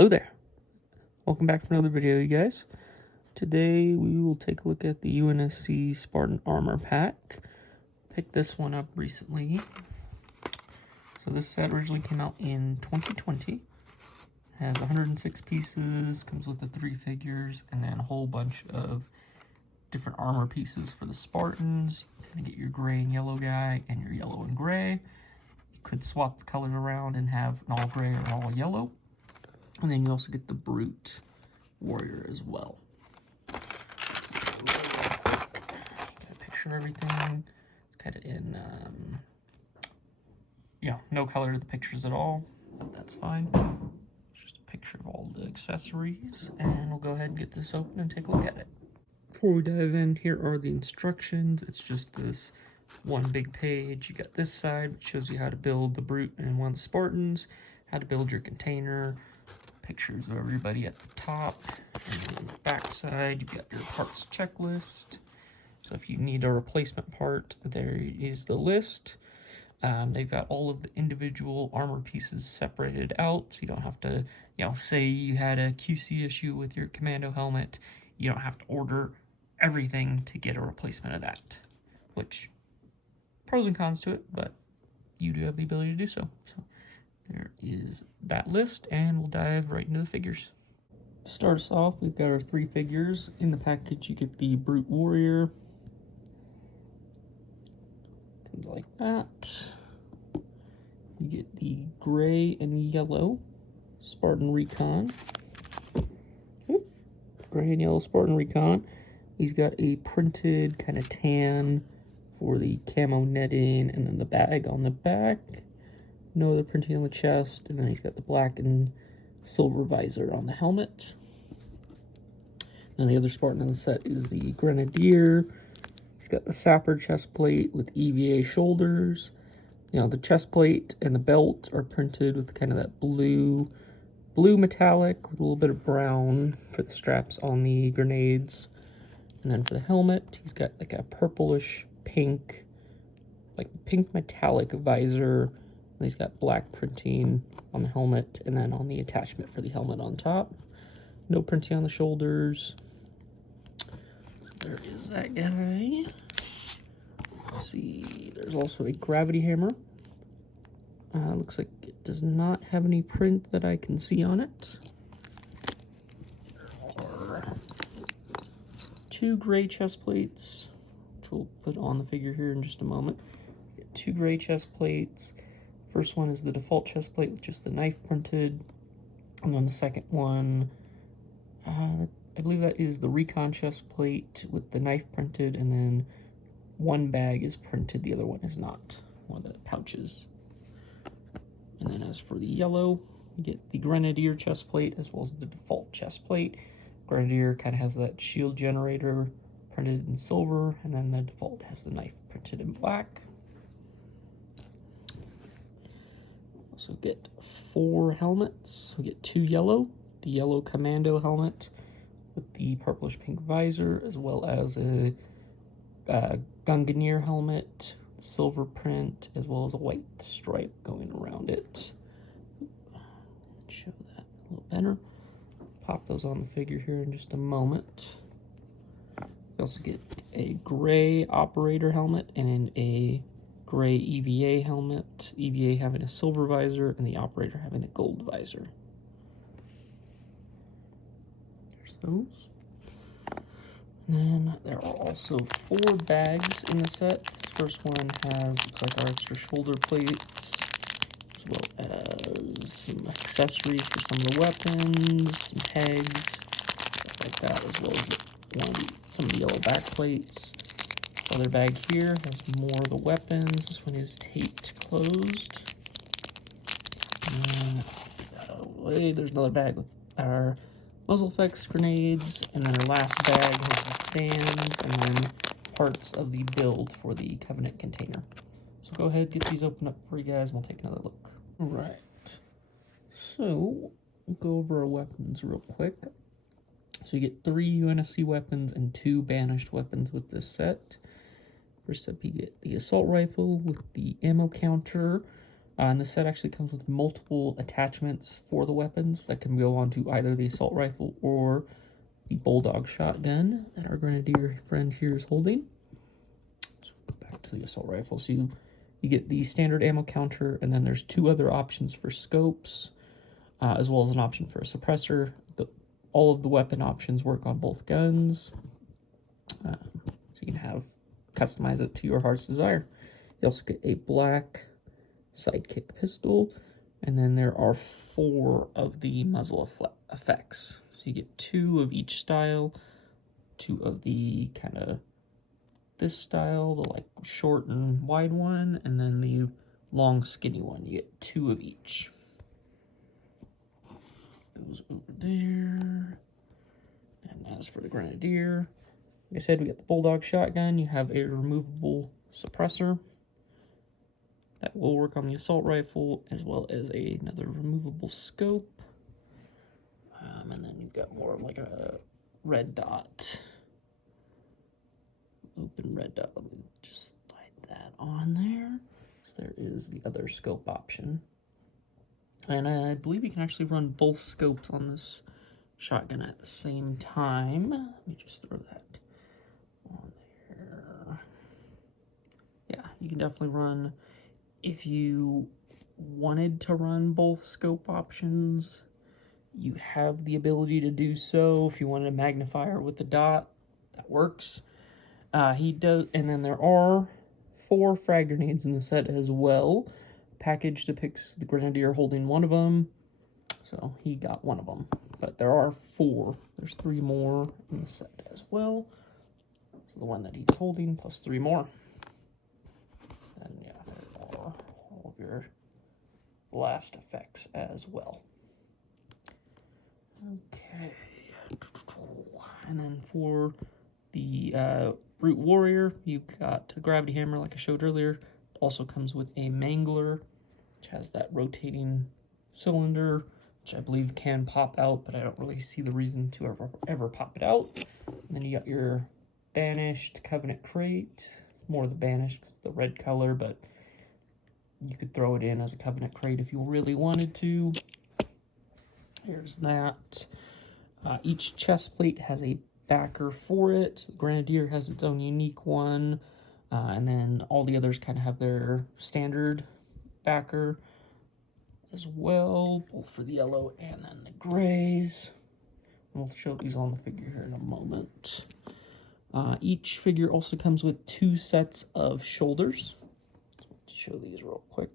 Hello there. Welcome back for another video, you guys. Today we will take a look at the UNSC Spartan Armor Pack. Picked this one up recently. So this set originally came out in 2020. Has 106 pieces, comes with the 3 figures, and then a whole bunch of different armor pieces for the Spartans. You're gonna get your gray and yellow guy and your yellow and gray. You could swap the colors around and have an all gray or an all yellow. And then you also get the Brute Warrior as well. Got a picture of everything. It's kind of in, no color to the pictures at all, but that's fine. Just a picture of all the accessories, and we'll go ahead and get this open and take a look at it. Before we dive in, here are the instructions. It's just this one big page. You got this side, which shows you how to build the Brute and one of the Spartans, how to build your container, pictures of everybody at the top, and then on the back side you've got your parts checklist. So if you need a replacement part, there is the list. They've got all of the individual armor pieces separated out, so you don't have to, say you had a QC issue with your commando helmet, you don't have to order everything to get a replacement of that, which pros and cons to it, but you do have the ability to do so. There is that list, and we'll dive right into the figures. To start us off, we've got our 3 figures. In the package, you get the Brute Warrior. Comes like that. You get the gray and yellow Spartan Recon. Gray and yellow Spartan Recon. He's got a printed kind of tan for the camo netting, and then the bag on the back. No other printing on the chest, and then he's got the black and silver visor on the helmet. And the other Spartan in the set is the Grenadier. He's got the Sapper chest plate with EVA shoulders. The chest plate and the belt are printed with kind of that blue metallic with a little bit of brown for the straps on the grenades. And then for the helmet, he's got like a purplish pink, metallic visor. He's got black printing on the helmet, and then on the attachment for the helmet on top. No printing on the shoulders. There is that guy. Let's see, there's also a gravity hammer. Looks like it does not have any print that I can see on it. There are 2 gray chest plates, which we'll put on the figure here in just a moment. 2 gray chest plates. First one is the default chest plate with just the knife printed, and then the second one, I believe that is the Recon chest plate with the knife printed, and then one bag is printed, the other one is not, one of the pouches. And then as for the yellow, you get the Grenadier chest plate as well as the default chest plate. Grenadier kind of has that shield generator printed in silver, and then the default has the knife printed in black. So get 4 helmets. We get 2 yellow, the yellow commando helmet with the purplish pink visor, as well as a Gunganier helmet, silver print, as well as a white stripe going around it. Show that a little better. Pop those on the figure here in just a moment. You also get a gray operator helmet and a gray EVA helmet, EVA having a silver visor and the operator having a gold visor. There's those. And then there are also 4 bags in the set. This first one looks like our extra shoulder plates, as well as some accessories for some of the weapons, some pegs, stuff like that, as well as some of the yellow back plates. Other bag here has more of the weapons. This one is taped closed. And there's another bag with our muzzle effects grenades, and then our last bag has the stands and then parts of the build for the Covenant container. So go ahead, get these opened up for you guys, and we'll take another look. Alright, so we'll go over our weapons real quick. So you get 3 UNSC weapons and 2 banished weapons with this set. First up, you get the assault rifle with the ammo counter. And the set actually comes with multiple attachments for the weapons that can go onto either the assault rifle or the bulldog shotgun that our grenadier friend here is holding. So go back to the assault rifle. So you get the standard ammo counter, and then there's 2 other options for scopes, as well as an option for a suppressor. All of the weapon options work on both guns, so you can customize it to your heart's desire. You also get a black sidekick pistol, and then there are 4 of the muzzle effects. So you get 2 of each style, 2 of the kind of this style, the like short and wide one, and then the long skinny one. You get 2 of each. Those over there. And as for the grenadier, like I said, we got the bulldog shotgun. You have a removable suppressor that will work on the assault rifle, as well as another removable scope. And then you've got more of like a red dot, open red dot. Let me just slide that on there. So there is the other scope option. And I believe you can actually run both scopes on this shotgun at the same time. Let me just throw that on there. Yeah, you can definitely run, if you wanted to run both scope options, you have the ability to do so. If you wanted a magnifier with the dot, that works. He does, and then there are 4 frag grenades in the set as well. Package depicts the grenadier holding one of them, so he got one of them. But there are 4. There's 3 more in the set as well. So the one that he's holding plus 3 more. And yeah, there are all of your blast effects as well. Okay. And then for the Brute Warrior, you've got the Gravity Hammer, like I showed earlier. It also comes with a Mangler, which has that rotating cylinder, which I believe can pop out, but I don't really see the reason to ever pop it out. And then you got your Banished Covenant Crate, more of the Banished because it's the red color, but you could throw it in as a Covenant Crate if you really wanted to. Here's that. Each chest plate has a backer for it. The Grenadier has its own unique one, and then all the others kind of have their standard backer as well, both for the yellow and then the grays. We'll show these on the figure here in a moment. Each figure also comes with 2 sets of shoulders. Let's show these real quick.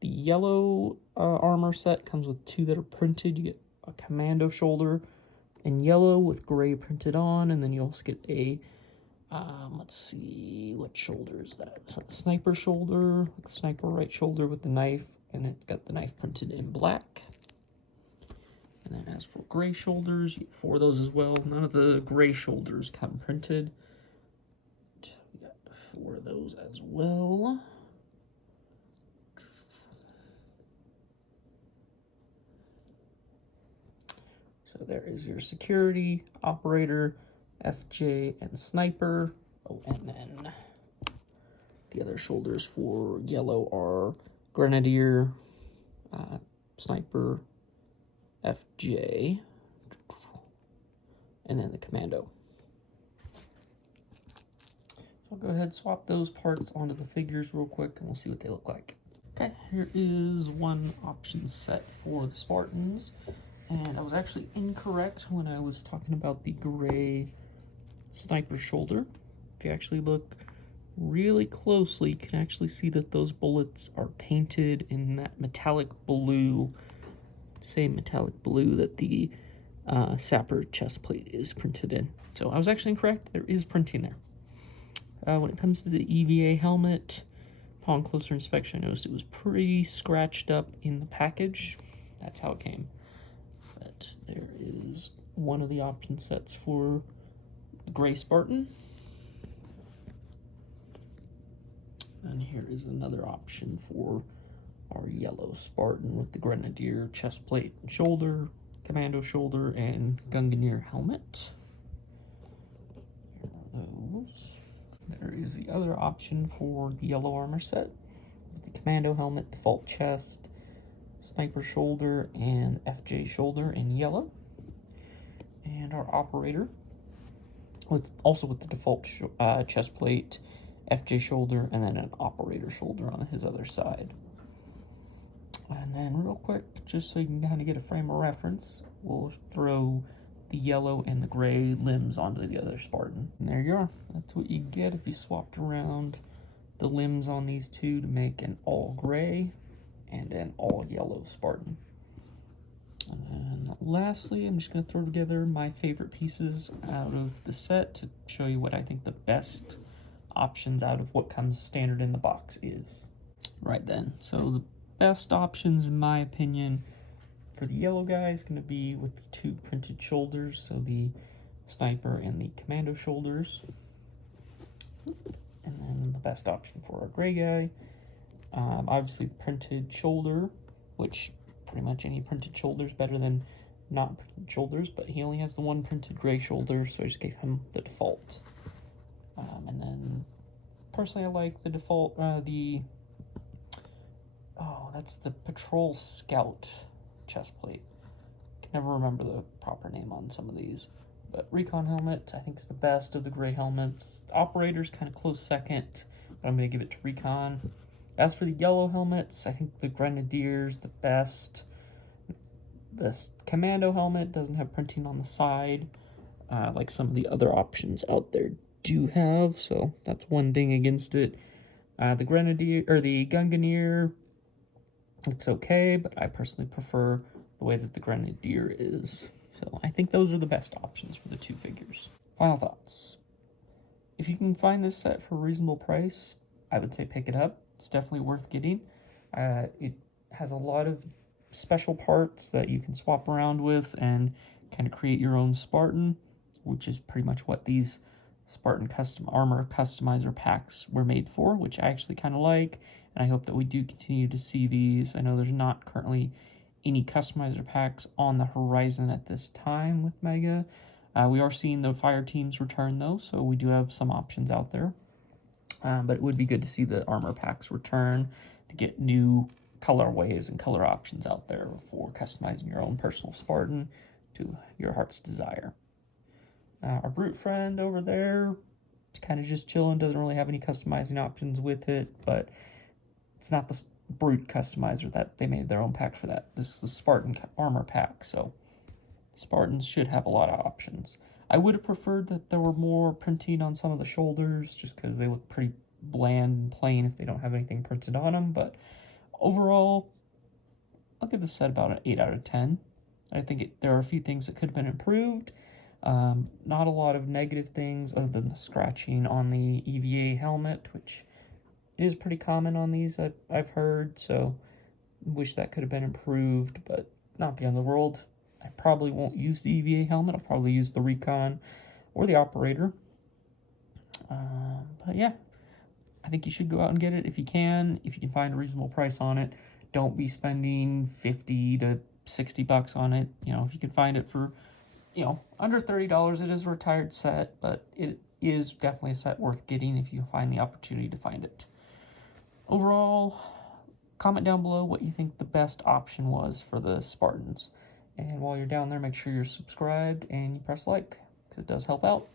The yellow armor set comes with 2 that are printed. You get a commando shoulder in yellow with gray printed on, and then you also get a let's see, what shoulder is that? It's a sniper shoulder, like a sniper right shoulder with the knife, and it's got the knife printed in black. And then as for gray shoulders, you get 4 of those as well. None of the gray shoulders come printed. We got 4 of those as well. So there is your security, operator, FJ, and sniper. Oh, and then the other shoulders for yellow are grenadier, sniper, FJ, and then the commando. So I'll go ahead and swap those parts onto the figures real quick, and we'll see what they look like. Okay, here is one option set for the Spartans. And I was actually incorrect when I was talking about the gray sniper shoulder. If you actually look really closely, you can actually see that those bullets are painted in that metallic blue, same metallic blue that the sapper chest plate is printed in. So I was actually incorrect. There is printing there. When it comes to the EVA helmet, upon closer inspection, I noticed it was pretty scratched up in the package. That's how it came. But there is one of the option sets for the gray Spartan. And here is another option for our yellow Spartan with the Grenadier chest plate and shoulder, commando shoulder, and Gunganier helmet. Here are those. There is the other option for the yellow armor set. the commando helmet, default chest, sniper shoulder, and FJ shoulder in yellow. And our operator, also with the default chest plate, FJ shoulder, and then an operator shoulder on his other side. And then real quick, just so you can kind of get a frame of reference, we'll throw the yellow and the gray limbs onto the other Spartan. And there you are. That's what you get if you swapped around the limbs on these two to make an all gray and an all yellow Spartan. And then lastly, I'm just going to throw together my favorite pieces out of the set to show you what I think the best options out of what comes standard in the box is. Right then, so the best options in my opinion for the yellow guy is going to be with the two printed shoulders, so the sniper and the commando shoulders. And then the best option for our gray guy, obviously the printed shoulder, which pretty much any printed shoulder is better than not printed shoulders, but he only has the one printed gray shoulder, so I just gave him the default. And then personally I like the default, that's the Patrol Scout chest plate. Can never remember the proper name on some of these. But Recon helmet, I think, is the best of the gray helmets. The Operator's kind of close second, but I'm going to give it to Recon. As for the yellow helmets, I think the Grenadier's the best. The Commando helmet doesn't have printing on the side, like some of the other options out there do have, so that's one ding against it. The Grenadier, or the Gunganier, it's okay, but I personally prefer the way that the Grenadier is. So I think those are the best options for the two figures. Final thoughts. If you can find this set for a reasonable price, I would say pick it up. It's definitely worth getting. It has a lot of special parts that you can swap around with and kind of create your own Spartan, which is pretty much what these Spartan custom armor customizer packs were made for, which I actually kind of like, and I hope that we do continue to see these. I know there's not currently any customizer packs on the horizon at this time with Mega. We are seeing the fire teams return though, so we do have some options out there. But it would be good to see the armor packs return to get new colorways and color options out there for customizing your own personal Spartan to your heart's desire. Our brute friend over there, it's kind of just chilling, doesn't really have any customizing options with it, but it's not the brute customizer that they made their own pack for that. This is the Spartan armor pack, so Spartans should have a lot of options. I would have preferred that there were more printing on some of the shoulders, just because they look pretty bland and plain if they don't have anything printed on them, but overall, I'll give this set about an 8 out of 10. I think there are a few things that could have been improved. Not a lot of negative things other than the scratching on the EVA helmet, which is pretty common on these that I've heard, so wish that could have been improved, but not the end of the world. I probably won't use the EVA helmet. I'll probably use the Recon or the Operator. But yeah, I think you should go out and get it if you can find a reasonable price on it. Don't be spending 50 to 60 bucks on it. You know, if you can find it for, under $30, it is a retired set, but it is definitely a set worth getting if you find the opportunity to find it. Overall, comment down below what you think the best option was for the Spartans. And while you're down there, make sure you're subscribed and you press like, because it does help out.